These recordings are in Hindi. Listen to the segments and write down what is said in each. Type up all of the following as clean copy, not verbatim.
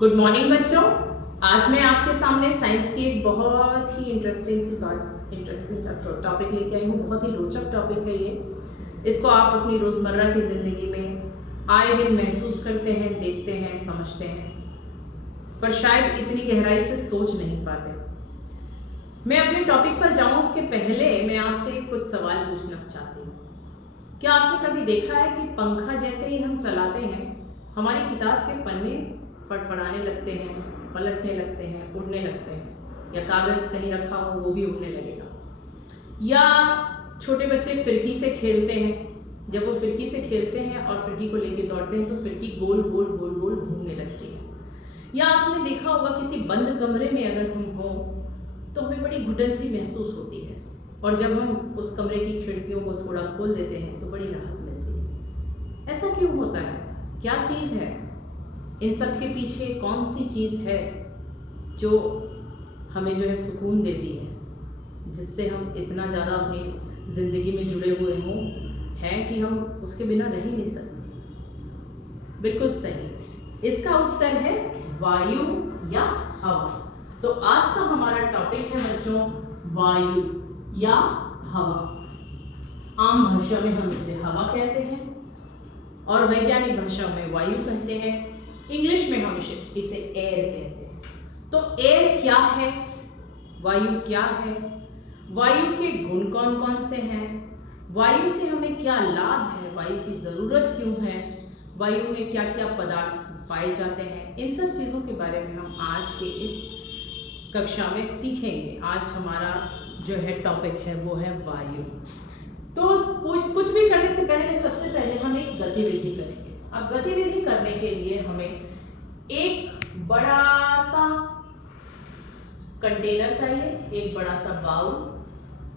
गुड मॉर्निंग बच्चों। आज मैं आपके सामने साइंस की एक बहुत ही इंटरेस्टिंग टॉपिक लेके आई हूँ। बहुत ही रोचक टॉपिक है ये। इसको आप अपनी रोज़मर्रा की ज़िंदगी में आए दिन महसूस करते हैं, देखते हैं, समझते हैं, पर शायद इतनी गहराई से सोच नहीं पाते। मैं अपने टॉपिक पर जाऊँ उसके पहले मैं आपसे कुछ सवाल पूछना चाहती हूँ। क्या आपने कभी देखा है कि पंखा जैसे ही हम चलाते हैं हमारी किताब के पन्ने फड़फड़ाने लगते हैं, पलटने लगते हैं, उड़ने लगते हैं, या कागज़ कहीं रखा हो वो भी उड़ने लगेगा। या छोटे बच्चे फिरकी से खेलते हैं, जब वो फिरकी से खेलते हैं और फिरकी को लेके दौड़ते हैं तो फिरकी गोल गोल गोल गोल घूमने लगती है। या आपने देखा होगा किसी बंद कमरे में अगर हम हों तो हमें बड़ी घुटन सी महसूस होती है, और जब हम उस कमरे की खिड़कियों को थोड़ा खोल देते हैं तो बड़ी राहत मिलती है। ऐसा क्यों होता है? क्या चीज़ है? इन सब के पीछे कौन सी चीज़ है जो हमें जो है सुकून देती है, जिससे हम इतना ज़्यादा अपनी ज़िंदगी में जुड़े हुए हों हैं कि हम उसके बिना रह ही नहीं सकते? बिल्कुल सही, इसका उत्तर है वायु या हवा। तो आज का हमारा टॉपिक है बच्चों वायु या हवा। आम भाषा में हम इसे हवा कहते हैं और वैज्ञानिक भाषा में वायु कहते हैं। इंग्लिश में हम इसे एयर कहते हैं। तो एयर क्या है, वायु क्या है, वायु के गुण कौन कौन से हैं, वायु से हमें क्या लाभ है, वायु की ज़रूरत क्यों है, वायु में क्या क्या पदार्थ पाए जाते हैं, इन सब चीज़ों के बारे में हम आज के इस कक्षा में सीखेंगे। आज हमारा जो है टॉपिक है वो है वायु। तो कुछ भी करने से पहले सबसे पहले हम एक गतिविधि करेंगे। अब गतिविधि करने के लिए हमें एक बड़ा सा कंटेनर चाहिए, एक बड़ा सा बाउल,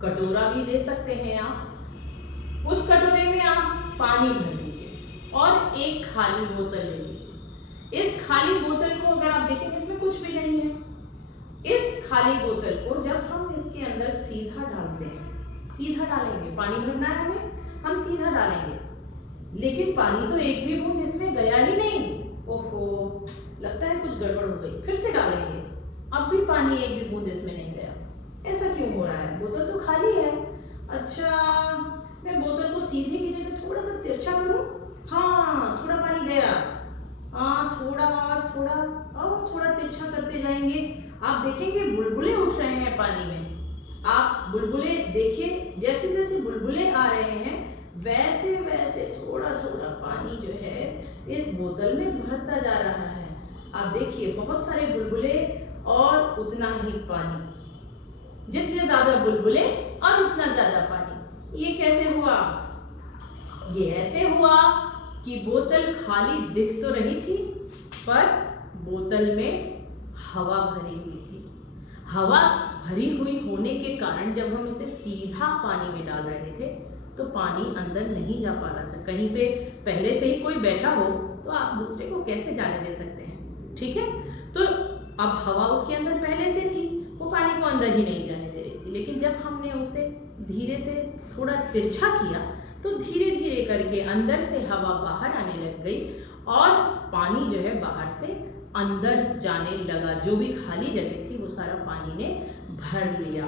कटोरा भी ले सकते हैं आप। उस कटोरे में आप पानी भर लीजिए और एक खाली बोतल ले लीजिए। इस खाली बोतल को अगर आप देखेंगे इसमें कुछ भी नहीं है। इस खाली बोतल को जब हम इसके अंदर सीधा डालते हैं, सीधा डालेंगे, पानी भरना है हमें, हम सीधा डालेंगे, लेकिन पानी तो एक भी बूंद इसमें गया ही नहीं। ओहो, लगता है कुछ गड़बड़ हो गई। फिर से डालेंगे, अब भी पानी एक भी बूंद इसमें नहीं गया। ऐसा क्यों हो रहा है? बोतल तो खाली है। अच्छा, मैं बोतल को सीधे की जगह थोड़ा सा तिरछा करूं। हाँ, थोड़ा पानी गया। हाँ, थोड़ा और थोड़ा तिरछा करते जाएंगे। आप देखेंगे बुलबुले उठ रहे हैं पानी में। आप बुलबुले देखिए, जैसे जैसे बुलबुले आ रहे हैं वैसे वैसे थोड़ा थोड़ा पानी जो है इस बोतल में भरता जा रहा है। आप देखिए बहुत सारे बुलबुले और उतना ही पानी। जितने ज्यादा बुलबुले और उतना ज्यादा पानी। ये कैसे हुआ? ये ऐसे हुआ कि बोतल खाली दिख तो रही थी पर बोतल में हवा भरी हुई थी। हवा भरी हुई होने के कारण जब हम इसे सीधा पानी में डाल रहे थे तो पानी अंदर नहीं जा पा रहा था। कहीं पे पहले से ही कोई बैठा हो तो आप दूसरे को कैसे जाने दे सकते हैं? ठीक है, तो अब हवा उसके अंदर पहले से थी, वो पानी को अंदर ही नहीं जाने दे रही थी। लेकिन जब हमने उसे धीरे से थोड़ा तिरछा किया तो धीरे धीरे करके अंदर से हवा बाहर आने लग गई और पानी जो है बाहर से अंदर जाने लगा। जो भी खाली जगह थी वो सारा पानी ने भर लिया।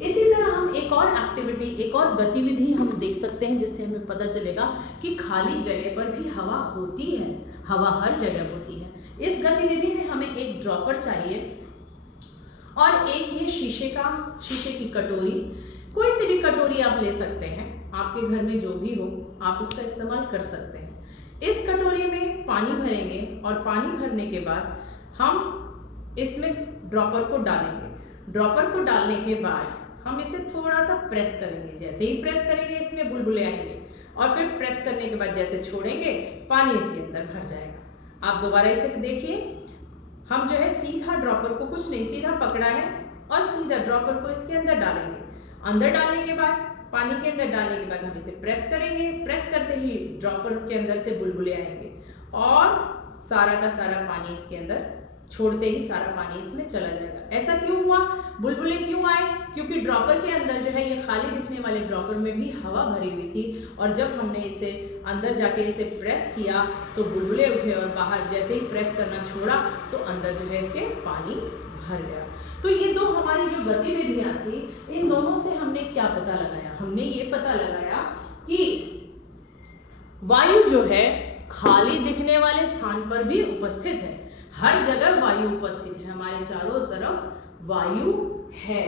इसी तरह हम एक और एक्टिविटी, एक और गतिविधि हम देख सकते हैं जिससे हमें पता चलेगा कि खाली जगह पर भी हवा होती है। हवा हर जगह होती है। इस गतिविधि में हमें एक ड्रॉपर चाहिए और एक ये शीशे की कटोरी। कोई सी भी कटोरी आप ले सकते हैं, आपके घर में जो भी हो आप उसका इस्तेमाल कर सकते हैं। इस कटोरी में पानी भरेंगे और पानी भरने के बाद हम इसमें ड्रॉपर को डालेंगे। ड्रॉपर को डालने के बाद हम इसे थोड़ा सा प्रेस करेंगे। जैसे ही प्रेस करेंगे इसमें बुलबुले आएंगे और फिर प्रेस करने के बाद जैसे छोड़ेंगे पानी इसके अंदर भर जाएगा। आप दोबारा इसे देखिए, हम जो है सीधा ड्रॉपर को, कुछ नहीं, सीधा पकड़ा है और सीधा ड्रॉपर को इसके अंदर डालेंगे। अंदर डालने के बाद, पानी के अंदर डालने के बाद हम इसे प्रेस करेंगे। प्रेस करते ही ड्रॉपर के अंदर से बुलबुले आएंगे और सारा का सारा पानी इसके अंदर छोड़ते ही सारा पानी इसमें चला जाएगा। ऐसा क्यों हुआ? बुलबुले क्यों आए? क्योंकि ड्रॉपर के अंदर जो है, ये खाली दिखने वाले ड्रॉपर में भी हवा भरी हुई थी और जब हमने इसे अंदर जाके इसे प्रेस किया तो बुलबुले उठे और बाहर जैसे ही प्रेस करना छोड़ा तो अंदर जो है इसके पानी भर गया। तो ये दो हमारी जो गतिविधियां थी, इन दोनों से हमने क्या पता लगाया? हमने ये पता लगाया कि वायु जो है खाली दिखने वाले स्थान पर भी उपस्थित है। हर जगह वायु उपस्थित है, हमारे चारों तरफ वायु है।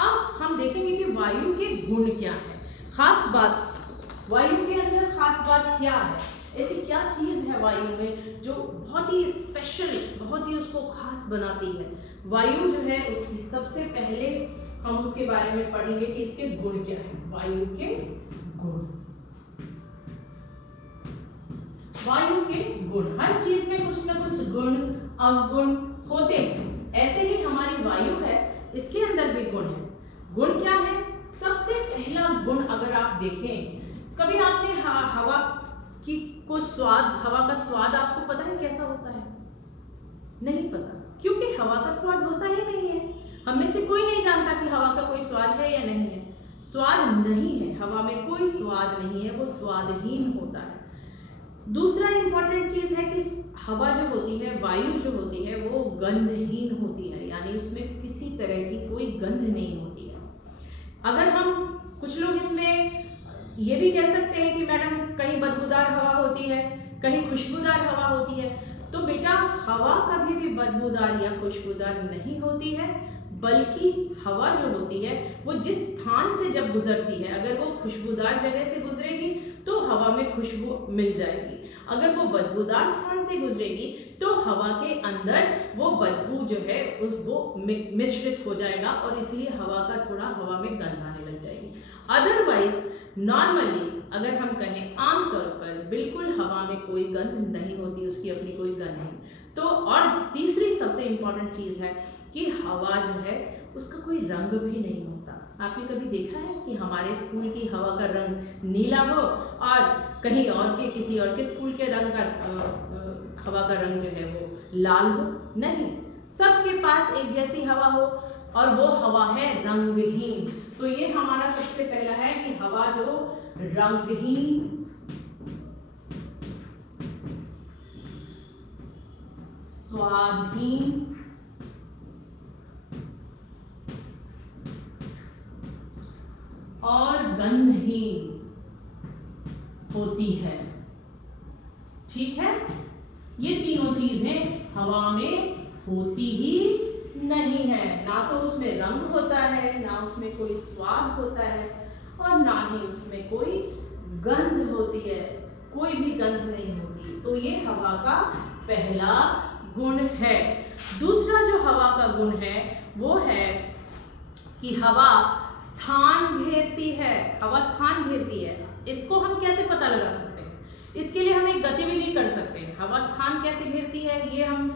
अब हम देखेंगे कि वायु के गुण क्या है। खास बात वायु के अंदर खास बात क्या है, ऐसी क्या चीज है वायु में जो बहुत ही स्पेशल, बहुत ही उसको खास बनाती है। वायु जो है उसकी सबसे पहले हम उसके बारे में पढ़ेंगे कि इसके गुण क्या है। वायु के गुण, वायु के गुण, हर चीज में कुछ ना कुछ गुण अवगुण होते हैं। ऐसे ही हमारी वायु है, इसके अंदर भी गुण है। गुण क्या है? सबसे पहला गुण अगर आप देखें, कभी आपने हवा की को स्वाद, हवा का स्वाद आपको पता है कैसा होता है? नहीं पता, क्योंकि हवा का स्वाद होता ही नहीं है। हम में से कोई नहीं जानता कि हवा का कोई स्वाद है या नहीं है। स्वाद नहीं है, हवा में कोई स्वाद नहीं है, वो स्वादहीन होता है। दूसरा इंपॉर्टेंट चीज है कि हवा जो होती है, वायु जो होती है, वो गंधहीन होती है, यानी उसमें किसी तरह की कोई गंध नहीं होती है। अगर हम, कुछ लोग इसमें ये भी कह सकते हैं कि मैडम कहीं बदबूदार हवा होती है, कहीं खुशबूदार हवा होती है, तो बेटा हवा कभी भी बदबूदार या खुशबूदार नहीं होती है, बल्कि हवा जो होती है वो जिस स्थान से जब गुजरती है, अगर वो खुशबूदार जगह से गुजरेगी तो हवा में खुशबू मिल जाएगी। अगर वो बदबूदार स्थान से गुजरेगी तो हवा के अंदर वो बदबू जो है वो मिश्रित हो जाएगा और इसलिए हवा का थोड़ा, हवा में गंध आने लग जाएगी। अदरवाइज नॉर्मली अगर हम कहें आमतौर पर बिल्कुल हवा में कोई गंध नहीं होती, उसकी अपनी कोई गंध नहीं। तो और तीसरी सबसे इम्पॉर्टेंट चीज है कि हवा जो है उसका कोई रंग भी नहीं होता। आपने कभी देखा है कि हमारे स्कूल की हवा का रंग नीला हो और कहीं और के, किसी और के स्कूल के रंग का हवा का रंग जो है वो लाल हो? नहीं, सबके पास एक जैसी हवा हो और वो हवा है रंगहीन। तो ये हमारा सबसे पहला है कि हवा जो रंगहीन, स्वादहीन और गंधहीन होती है। ठीक है, ये तीनों चीजें हवा में होती ही नहीं है। ना तो उसमें रंग होता है, ना उसमें कोई स्वाद होता है और ना ही उसमें कोई गंध होती है, कोई भी गंध नहीं होती। तो ये हवा का पहला गुण है। दूसरा जो हवा का गुण है वो है कि हवा स्थान घेरती है। हवा स्थान घेरती है, इसको हम कैसे पता लगा सकते हैं? इसके लिए हम एक गतिविधि कर सकते हैं। हवा स्थान कैसे घेरती है ये हम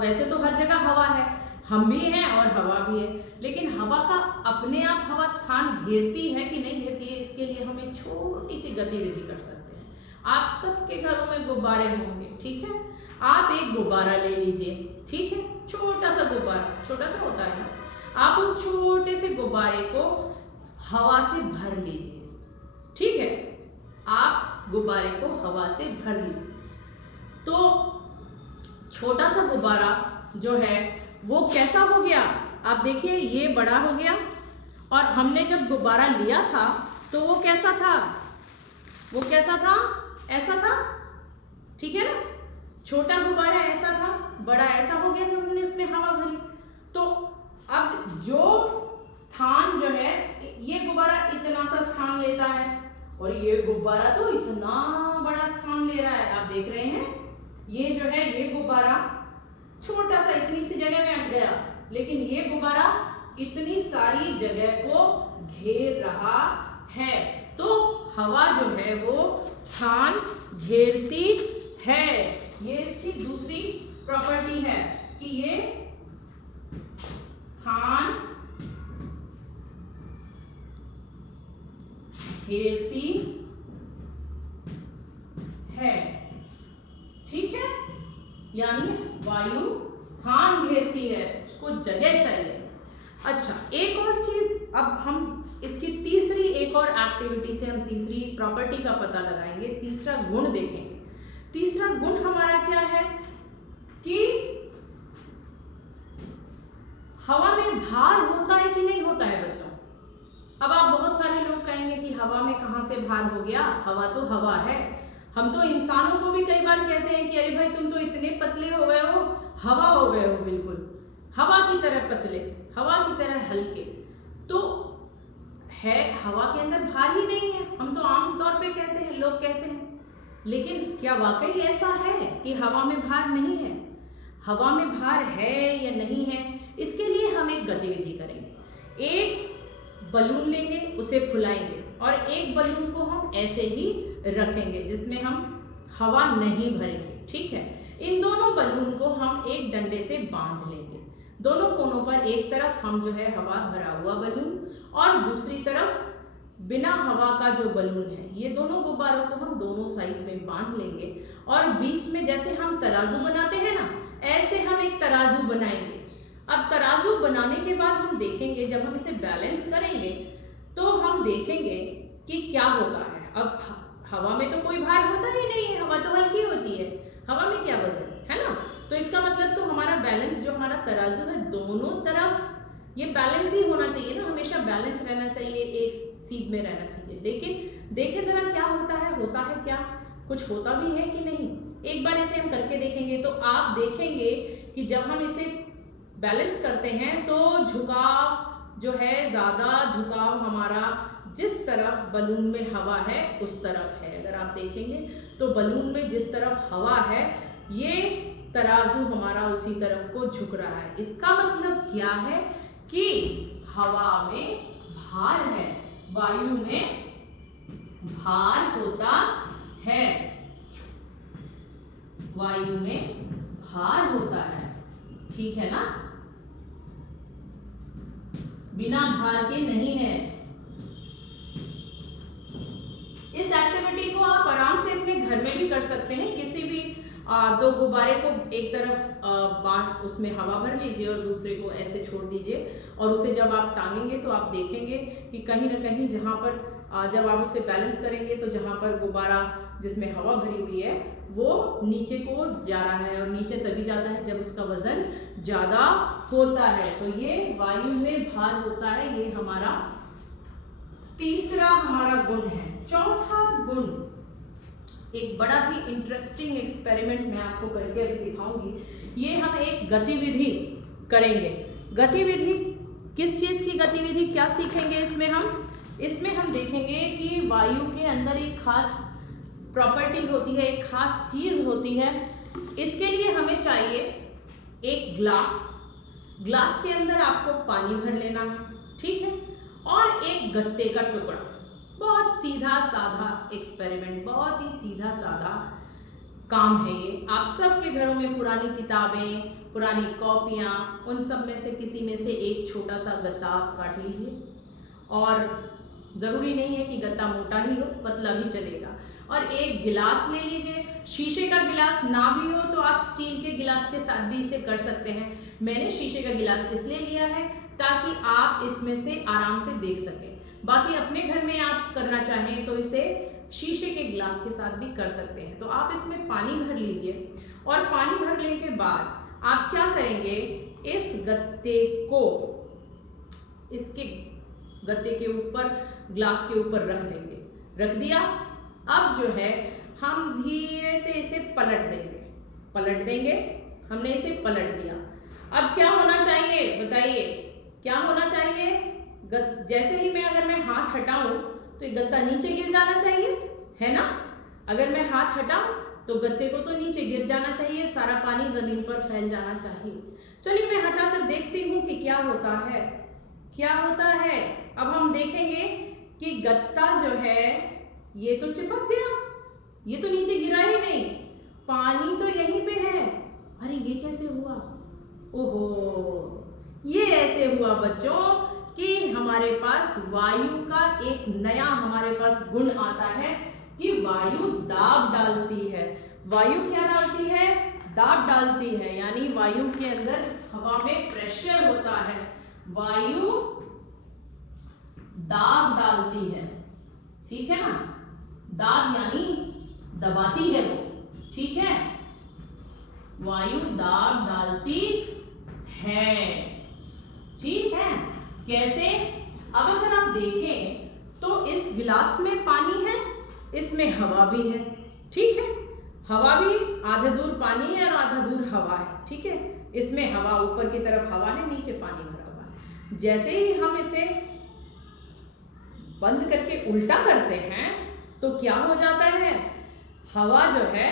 वैसे तो हर जगह हवा है, हम भी हैं और हवा भी है, लेकिन हवा का अपने आप हवा स्थान घेरती है कि नहीं घेरती है, इसके लिए हम एक छोटी सी गतिविधि कर सकते हैं। आप सबके घरों में गुब्बारे होंगे, ठीक है? आप एक गुब्बारा ले लीजिए, ठीक है? छोटा सा गुब्बारा, छोटा सा होता है ना, आप उस छोटे से गुब्बारे को हवा से भर लीजिए, ठीक है? आप गुब्बारे को हवा से भर लीजिए। तो छोटा सा गुब्बारा जो है वो कैसा हो गया? आप देखिए, ये बड़ा हो गया और हमने जब गुब्बारा लिया था तो वो कैसा था? वो कैसा था? ऐसा था, ठीक है ना? छोटा गुब्बारा ऐसा था, बड़ा ऐसा हो गया जब हमने उसमें हवा भरी। तो अब जो स्थान जो है, ये गुब्बारा इतना सा स्थान लेता है और ये गुब्बारा तो इतना बड़ा स्थान ले रहा है। आप देख रहे हैं, ये जो है ये गुब्बारा छोटा सा इतनी सी जगह में अट गया, लेकिन ये गुब्बारा इतनी सारी जगह को घेर रहा है। तो हवा जो है वो स्थान घेरती है। ये इसकी दूसरी प्रॉपर्टी है कि ये स्थान घेरती है, ठीक है? यानी वायु स्थान घेरती है, उसको जगह चाहिए। अच्छा, एक और चीज, अब हम इसकी तीसरी एक और एक्टिविटी से हम तीसरी प्रॉपर्टी का पता लगाएंगे, तीसरा गुण देखेंगे। तीसरा गुण हमारा क्या है कि हवा में भार होता है कि नहीं होता है बच्चों। अब आप बहुत सारे लोग कहेंगे कि हवा में कहाँ से भार हो गया, हवा तो हवा है। हम तो इंसानों को भी कई बार कहते हैं कि अरे भाई तुम तो इतने पतले हो गए हो, हवा हो गए हो, बिल्कुल हवा की तरह पतले, हवा की तरह हल्के। तो है, हवा के अंदर भार ही नहीं है, हम तो आम तौर पे कहते हैं, लोग कहते हैं। लेकिन क्या वाकई ऐसा है कि हवा में भार नहीं है? हवा में भार है या नहीं है, इसके लिए हम एक गतिविधि करेंगे। एक बलून लेंगे, उसे फुलाएंगे और एक बलून को हम ऐसे ही रखेंगे जिसमें हम हवा नहीं भरेंगे, ठीक है। इन दोनों बलून को हम एक डंडे से बांध लेंगे। दोनों कोनों पर एक तरफ हम जो है हवा भरा हुआ बलून और दूसरी तरफ बिना हवा का जो बलून है, ये दोनों गुब्बारों को हम दोनों साइड में बांध लेंगे और बीच में जैसे हम तराजू बनाते हैं ना, ऐसे हम एक तराजू बनाएंगे। अब तराजू बनाने के बाद हम देखेंगे, जब हम इसे बैलेंस करेंगे तो हम देखेंगे कि क्या होता है। अब हवा में तो कोई भार होता ही नहीं है, हवा तो हल्की होती है, हवा में क्या वजन है ना। तो इसका मतलब तो हमारा बैलेंस, जो हमारा तराजू है, दोनों तरफ ये बैलेंस ही होना चाहिए ना, हमेशा बैलेंस रहना चाहिए, एक सीध में रहना चाहिए। लेकिन देखें जरा क्या होता है क्या, कुछ होता भी है कि नहीं। एक बार इसे हम करके देखेंगे तो आप देखेंगे कि जब हम इसे बैलेंस करते हैं तो झुकाव जो है, ज़्यादा झुकाव हमारा जिस तरफ बलून में हवा है उस तरफ है। अगर आप देखेंगे तो बलून में जिस तरफ हवा है, ये तराजू हमारा उसी तरफ को झुक रहा है। इसका मतलब क्या है कि हवा में भार है, वायु में भार होता है, वायु में भार होता है, ठीक है ना, बिना भार के नहीं है। इस एक्टिविटी को आप आराम से अपने घर में भी कर सकते हैं। किसी भी दो गुब्बारे को एक तरफ बांध, उसमें हवा भर लीजिए और दूसरे को ऐसे छोड़ दीजिए और उसे जब आप टांगेंगे तो आप देखेंगे कि कहीं ना कहीं जहाँ पर जब आप उसे बैलेंस करेंगे तो जहाँ पर गुब्बारा जिसमें हवा भरी हुई है वो नीचे को जा रहा है, और नीचे तभी जाता है जब उसका वजन ज़्यादा होता है। तो ये वायु में भार होता है, ये हमारा तीसरा हमारा गुण है। चौथा गुण, एक बड़ा ही इंटरेस्टिंग एक्सपेरिमेंट मैं आपको करके अभी दिखाऊंगी। ये हम एक गतिविधि करेंगे। गतिविधि किस चीज़ की गतिविधि, क्या सीखेंगे इसमें हम देखेंगे कि वायु के अंदर एक खास प्रॉपर्टी होती है, एक खास चीज़ होती है। इसके लिए हमें चाहिए एक ग्लास के अंदर आपको पानी भर लेना है, ठीक है, और एक गत्ते का टुकड़ा। बहुत सीधा साधा एक्सपेरिमेंट, बहुत ही सीधा साधा काम है ये। आप सबके घरों में पुरानी किताबें, पुरानी कॉपियाँ, उन सब में से किसी में से एक छोटा सा गत्ता आप काट लीजिए, और ज़रूरी नहीं है कि गत्ता मोटा ही हो, पतला भी चलेगा। और एक गिलास ले लीजिए, शीशे का गिलास ना भी हो तो आप स्टील के गिलास के साथ भी इसे कर सकते हैं। मैंने शीशे का गिलास इसलिए लिया है ताकि आप इसमें से आराम से देख सकें। बाकी अपने घर में आप करना चाहें तो इसे शीशे के गिलास के साथ भी कर सकते हैं। तो आप इसमें पानी भर लीजिए, और पानी भरने के बाद आप क्या करेंगे, इस गत्ते को इसके गत्ते के ऊपर, ग्लास के ऊपर रख देंगे। रख दिया, अब जो है हम धीरे से इसे पलट देंगे। हमने इसे पलट दिया। अब क्या होना चाहिए बताइए, क्या होना चाहिए? जैसे ही अगर मैं हाथ हटाऊं तो ये गत्ता नीचे गिर जाना चाहिए, है ना। अगर मैं हाथ हटाऊं तो गत्ते को तो नीचे गिर जाना चाहिए, सारा पानी जमीन पर फैल जाना चाहिए। चलिए मैं हटाकर देखती हूँ कि क्या होता है। अब हम देखेंगे कि गत्ता जो है ये तो चिपक गया, ये तो नीचे गिरा ही नहीं, पानी तो यहीं पे है। अरे ये कैसे हुआ? ओहो, ये ऐसे हुआ बच्चों कि हमारे पास वायु का एक नया हमारे पास गुण आता है कि वायु दाब डालती है। वायु क्या डालती है? दाब डालती है, यानी वायु के अंदर हवा में प्रेशर होता है। वायु दाब डालती है, ठीक है ना, दाब यानी दबाती है वो, ठीक है, वायु दाब डालती है, ठीक है। कैसे? अब अगर आप देखें तो इस गिलास में पानी है, इसमें हवा भी है, ठीक है, हवा भी आधा दूर पानी है और आधा दूर हवा है, ठीक है, इसमें हवा ऊपर की तरफ हवा है, नीचे पानी भरा हुआ है। जैसे ही हम इसे बंद करके उल्टा करते हैं तो क्या हो जाता है, हवा जो है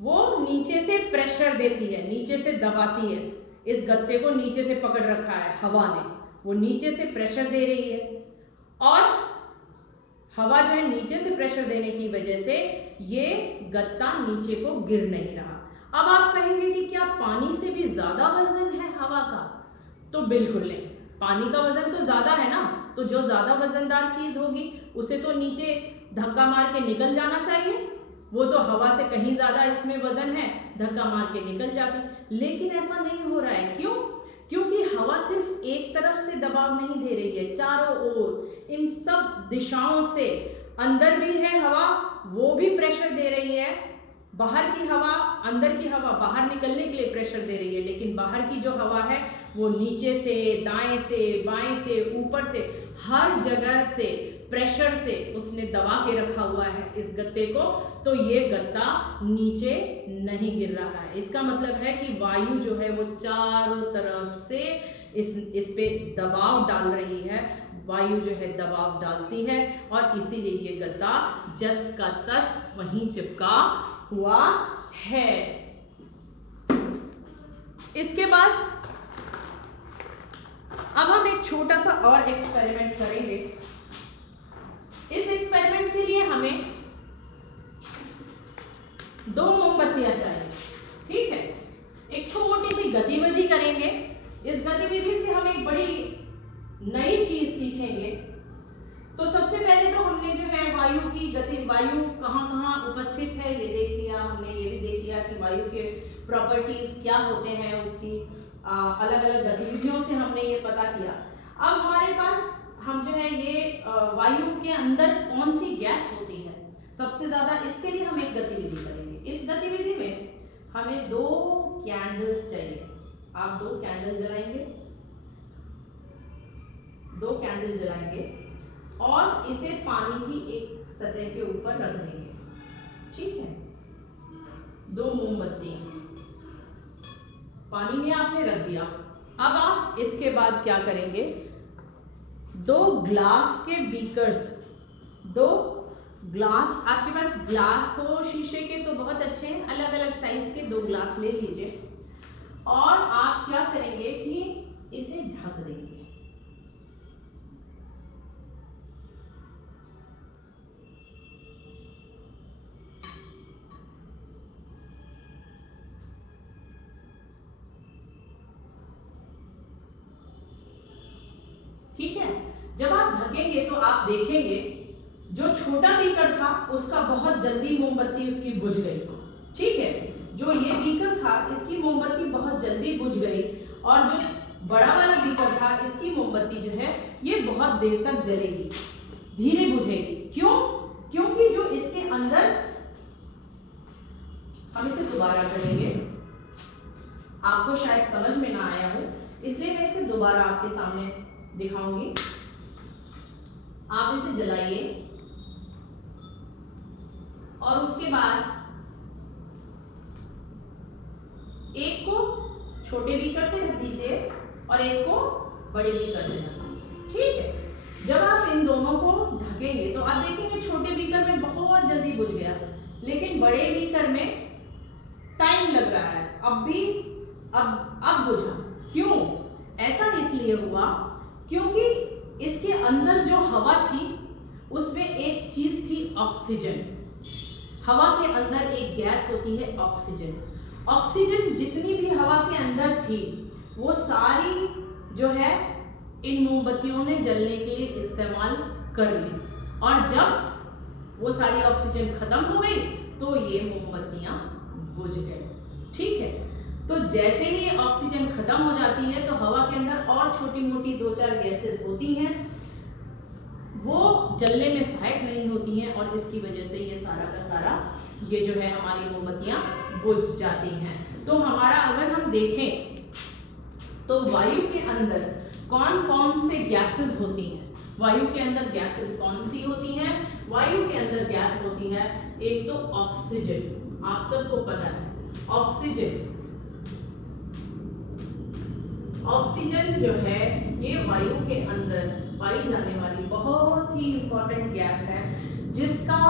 वो नीचे से प्रेशर देती है, नीचे से दबाती है, इस गत्ते को नीचे से पकड़ रखा है हवा ने, वो नीचे से प्रेशर दे रही है और हवा जो है नीचे से प्रेशर देने की वजह से ये गत्ता नीचे को गिर नहीं रहा। अब आप कहेंगे कि क्या पानी से भी ज्यादा वजन है हवा का? तो बिल्कुल नहीं, पानी का वजन तो ज्यादा है ना, तो जो ज्यादा वजनदार चीज होगी उसे तो नीचे धक्का मार के निकल जाना चाहिए, वो तो हवा से कहीं ज्यादा इसमें वजन है, धक्का मार के निकल जाती। लेकिन ऐसा नहीं हो रहा है, क्यों? क्योंकि हवा सिर्फ एक तरफ से दबाव नहीं दे रही है, चारों ओर इन सब दिशाओं से, अंदर भी है हवा, वो भी प्रेशर दे रही है, बाहर की हवा, अंदर की हवा बाहर निकलने के लिए प्रेशर दे रही है, लेकिन बाहर की जो हवा है वो नीचे से, दाएं से, बाएं से, ऊपर से, हर जगह से प्रेशर से उसने दबा के रखा हुआ है इस गत्ते को, तो ये गत्ता नीचे नहीं गिर रहा है। इसका मतलब है कि वायु जो है वो चारों तरफ से इस पे दबाव डाल रही है, वायु जो है दबाव डालती है और इसीलिए ये गत्ता जस का तस वहीं चिपका हुआ है। इसके बाद अब हम एक छोटा सा और एक्सपेरिमेंट करेंगे। इस एक्सपेरिमेंट के लिए हमें 2 मोमबत्तियां चाहिए, ठीक है। एक छोटी सी गतिविधि करेंगे, इस गतिविधि से हम एक बड़ी नई चीज सीखेंगे। तो सबसे पहले तो हमने जो है वायु की गति, वायु कहाँ कहाँ उपस्थित है ये देख लिया हमने, ये भी देख लिया कि वायु के प्रॉपर्टीज क्या होते हैं, उसकी अलग अलग गतिविधियों से हमने ये पता किया। अब हमारे पास हम जो है ये वायु के अंदर कौन सी गैस होती है सबसे ज्यादा, इसके लिए हम एक गतिविधि करेंगे। इस गतिविधि में हमें 2 कैंडल्स चाहिए। आप 2 कैंडल जलाएंगे, 2 कैंडल जलाएंगे और इसे पानी की एक सतह के ऊपर रख देंगे, ठीक है। 2 मोमबत्ती पानी में आपने रख दिया। अब आप इसके बाद क्या करेंगे, 2 ग्लास के बीकर्स, 2 ग्लास, आपके पास ग्लास हो शीशे के तो बहुत अच्छे हैं, अलग अलग साइज के 2 ग्लास ले लीजिए और आप क्या करेंगे कि इसे ढक देंगे। ठीक है, जब आप ढकेंगे तो आप देखेंगे जो छोटा बीकर था उसका बहुत जल्दी मोमबत्ती उसकी बुझ गई, ठीक है। जो ये बीकर था इसकी मोमबत्ती बहुत जल्दी बुझ गई और जो बड़ा वाला बीकर था इसकी मोमबत्ती जो है ये बहुत देर तक जलेगी, धीरे बुझेगी। क्यों? क्योंकि जो इसके अंदर, हम इसे दोबारा करेंगे, आपको शायद समझ में ना आया हो इसलिए मैं इसे दोबारा आपके सामने दिखाऊंगी। आप इसे जलाइए और उसके बाद एक को छोटे बीकर से ढक दीजिए और एक को बड़े बीकर से ढक दीजिए, ठीक है। जब आप इन दोनों को ढकेंगे तो आप देखेंगे छोटे बीकर में बहुत जल्दी बुझ गया, लेकिन बड़े बीकर में टाइम लग रहा है, अब बुझा। क्यों? ऐसा इसलिए हुआ क्योंकि इसके अंदर जो हवा थी उसमें एक चीज थी ऑक्सीजन। हवा के अंदर एक गैस होती है ऑक्सीजन। ऑक्सीजन जितनी भी हवा के अंदर थी वो सारी जो है इन मोमबत्तियों ने जलने के लिए इस्तेमाल कर ली और जब वो सारी ऑक्सीजन खत्म हो गई तो ये मोमबत्तियां बुझ गई, ठीक है। तो जैसे ही ऑक्सीजन खत्म हो जाती है तो हवा के अंदर और छोटी मोटी 2-4 गैसेस होती हैं, वो जलने में सहायक नहीं होती हैं और इसकी वजह से ये सारा का सारा ये जो है हमारी मोमबत्तियां बुझ जाती हैं। तो हमारा अगर हम देखें तो वायु के अंदर कौन कौन से गैसेस होती हैं, वायु के अंदर गैसेस कौन सी होती हैं? वायु के अंदर गैस होती है एक तो ऑक्सीजन, आप सबको पता है ऑक्सीजन। ऑक्सीजन जो है ये वायु के अंदर पाई जाने वाली बहुत ही इंपॉर्टेंट गैस है जिसका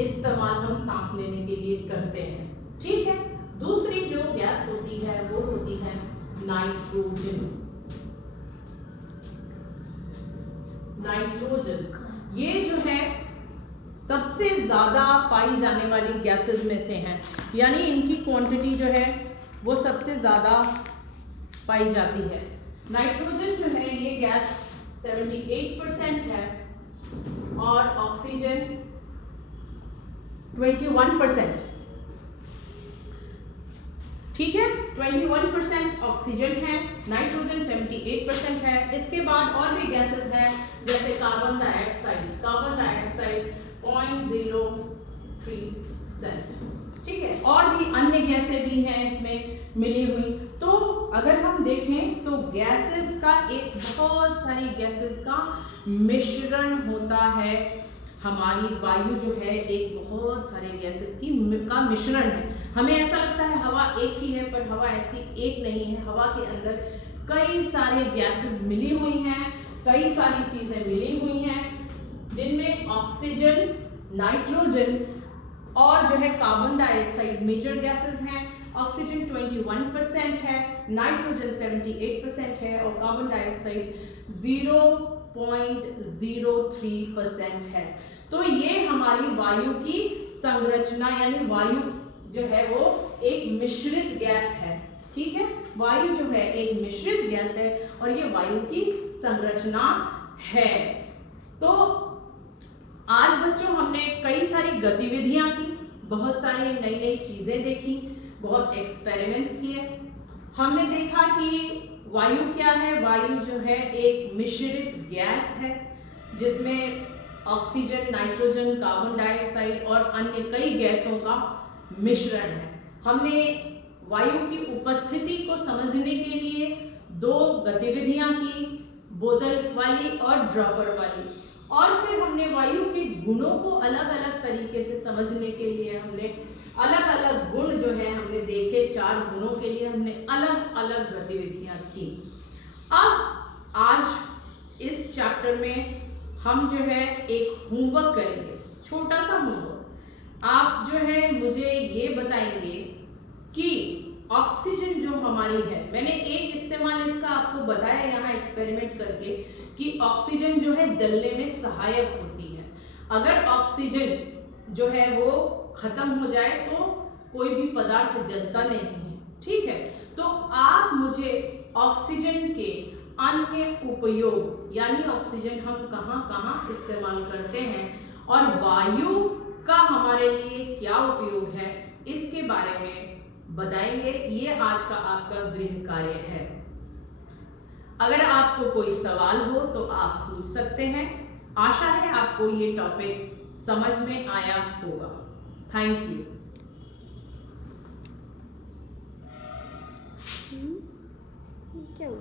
इस्तेमाल हम सांस लेने के लिए करते हैं, ठीक है। दूसरी जो गैस होती है वो होती है नाइट्रोजन। नाइट्रोजन ये जो है सबसे ज्यादा पाई जाने वाली गैसेस में से हैं, यानी इनकी क्वांटिटी जो है वो सबसे ज्यादा पाई जाती है। नाइट्रोजन जो है ये गैस 78% है और ऑक्सीजन 21%, ठीक है। 21% ऑक्सीजन है, नाइट्रोजन 78% है। इसके बाद और भी गैसेस हैं जैसे कार्बन डाइऑक्साइड, कार्बन डाइऑक्साइड 0.03%, ठीक है। और भी अन्य गैसें भी हैं इसमें मिली हुई। तो अगर हम देखें तो गैसेस का एक बहुत सारी गैसेस का मिश्रण होता है। हमारी वायु जो है एक बहुत सारे गैसेस का मिश्रण है। हमें ऐसा लगता है हवा एक ही है, पर हवा ऐसी एक नहीं है। हवा के अंदर कई सारे गैसेस मिली हुई हैं, कई सारी चीजें मिली हुई हैं जिनमें ऑक्सीजन, नाइट्रोजन और जो है कार्बन डाइऑक्साइड मेजर गैसेस हैं। ऑक्सीजन 21% है, नाइट्रोजन 78% है और कार्बन डाइऑक्साइड 0.03% है। तो ये हमारी वायु की संरचना, यानी वायु जो है वो एक मिश्रित गैस है, ठीक है। वायु जो है एक मिश्रित गैस है और ये वायु की संरचना है। तो आज बच्चों हमने कई सारी गतिविधियां की, बहुत सारी नई नई चीजें देखी, बहुत एक्सपेरिमेंट्स किए। हमने देखा कि वायु क्या है। वायु जो है एक मिश्रित गैस है जिसमें ऑक्सीजन, नाइट्रोजन, कार्बन डाइऑक्साइड और अन्य कई गैसों का मिश्रण है। हमने वायु की उपस्थिति को समझने के लिए 2 गतिविधियां की, बोतल वाली और ड्रॉपर वाली। और फिर हमने वायु के गुणों को अलग अलग तरीके से समझने के लिए हमने अलग अलग गुण जो है हमने देखे। 4 गुणों के लिए हमने अलग अलग गतिविधियां की। अब आज इस चैप्टर में हम जो है एक होमवर्क करेंगे, छोटा सा होमवर्क। आप जो है मुझे ये बताएंगे कि ऑक्सीजन जो हमारी है, मैंने एक इस्तेमाल इसका आपको बताया यहाँ एक्सपेरिमेंट करके कि ऑक्सीजन जो है जलने में सहायक होती है। अगर ऑक्सीजन जो है वो खत्म हो जाए तो कोई भी पदार्थ जलता नहीं है, ठीक है। तो आप मुझे ऑक्सीजन के अन्य उपयोग, यानी ऑक्सीजन हम कहाँ कहाँ इस्तेमाल करते हैं और वायु का हमारे लिए क्या उपयोग है, इसके बारे में बताएंगे। ये आज का आपका गृह कार्य है। अगर आपको कोई सवाल हो तो आप पूछ सकते हैं। आशा है आपको ये टॉपिक समझ में आया होगा। Thank you. क्या हुआ?